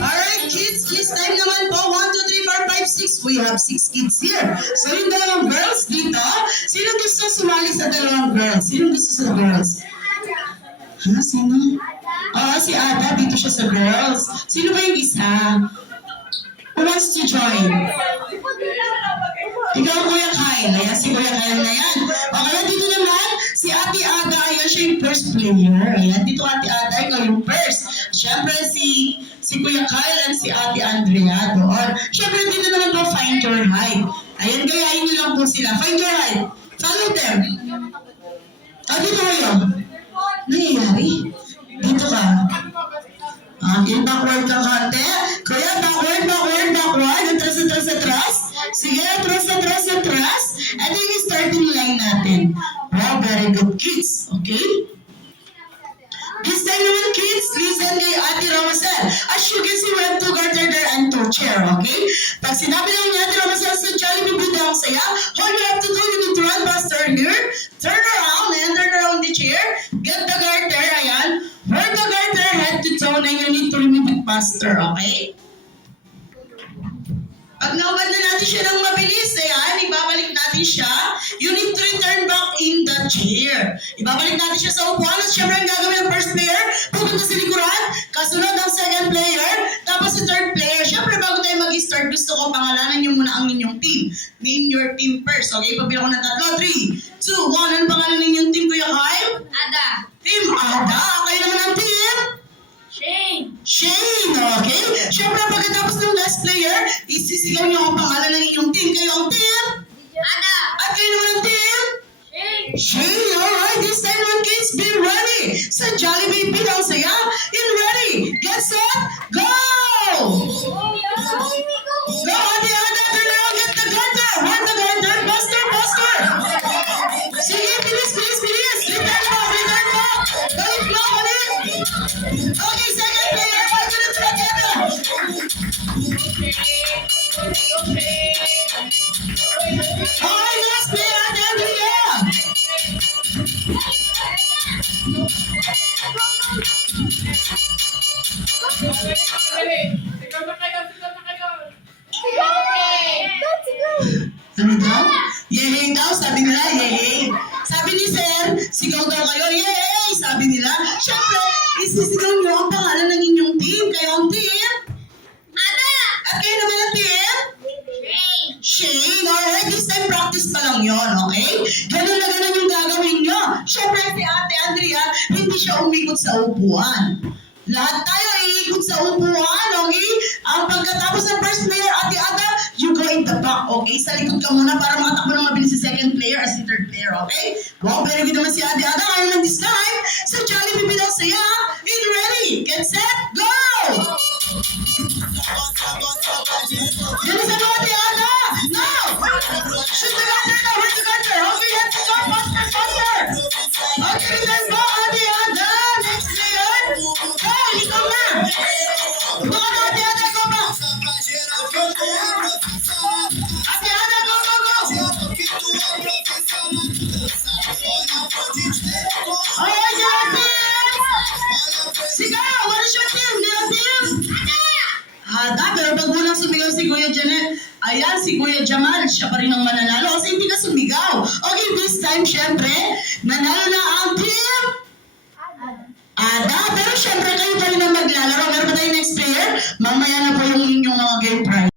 Alright, kids, this time naman po, 1, 2, 3, 4, 5, 6. We have 6 kids here. So, yung dalawang girls dito, sino gusto sumali sa dalawang girls? Sino gusto sa girls? Ha? Sino? Oo, si Ada, dito siya sa girls. Sino ba yung isa? Who wants to join? Ikaw, Kuya Kyle. Ayan, si Kuya Kyle na yan. Okay, dito naman, si Ate Ada. Ayan, siya yung first player. Ayan, dito Ate Ada, ikaw yung first. Siyempre, si Kuya Kyle and si Ate Andrea doon. Siyempre, dito naman po, find your height. Ayan, gayahin niyo lang po sila. Find your height. Follow them. Dito kayo. Nangyayari? Dito ka. Yung backward ka konti. Kuya, backward. Atras. Sige, atras. And then yung starting line natin. Wow, very good kids. Okay? This time naman kids, listen kay Ate Romacel. As you can see, we have 2 garter there and 2 chair. Okay? Pag sinabi lang ni Ate Romacel sa Jollibee Bida ang saya, all you have to do, you need to run faster here. Turn around and turn around the chair. Get the garter, ayan. Wear the garter head to toe and you need to remove it faster, okay? Pag naubad na natin siya ng mabilis, ayan, ibabalik natin siya. You need to return back in the chair. Ibabalik natin siya sa upuan. At syempre, ang gagawin ng first player, pupunta sa likuran, kasunod ang second player, tapos si third player. Syempre, bago tayo mag-start, gusto ko pangalanan niyo muna ang inyong team. Name your team first, okay? Pabilang ko ng 3, 2, 1. Ano pangalan ninyong team, Kuya Kyle? Ada. Team Ada. Kayo naman ang team? Shane, okay? Siyempre, pagkatapos ng last player, isisigaw niyo ang pangalan ng inyong team. Kayo ang team? Ada. At kayo naman ang team? Shane, alright. This time naman, kids, be ready. Sa Jollibee, bilang saya. In ready. Get set, go! Go, Ate Ada, turn around, get the garter. Run the garter, faster. Sige, bilis. Return mo. Balik mo, ulit. Okay, second player, we're gonna try together. Okay, last player, Ate Andrea. Ano daw? Yehey daw, sabi nila, yehey. Sabi ni Sir, sigaw daw kayo, yehey, sabi nila. Siyempre, isisigaw niyo ang pangalan ng inyong team. Kayo ang team? Ada. At kayo naman ang team? Shane, alright, this time practice pa lang yun, okay? Ganun na ganun yung gagawin nyo. Siyempre, si Ate Andrea, hindi siya umikot sa upuan. Lahat tayo iikot sa upuan, okay? Ang pagkatapos ng first player, Ate Ada, you go in the back, okay? Sa likod ka muna para makatakbo ng mabilis si second player as si third player, okay? Wow, very good naman si Ate Ada. Ngayon lang this time, sa Jollibee Bida saya, in ready, get set, go! Yan sa mga Ate Ada! Now! Shoot the garter now! Where's the garter? Okay, let's go! Faster! Okay, let's go, Ate Ada! Next player! Hey, ikaw na! Go na, Ate Ada! Go na! Ate Ada, go! Alright, your team! Sigaw! What is your team? Your team? Ada, pero pag munang sumigaw si Kuya Janet, ayan, si Kuya Jamal, siya pa rin ang mananalo kasi hindi ka sumigaw. Okay, this time, syempre,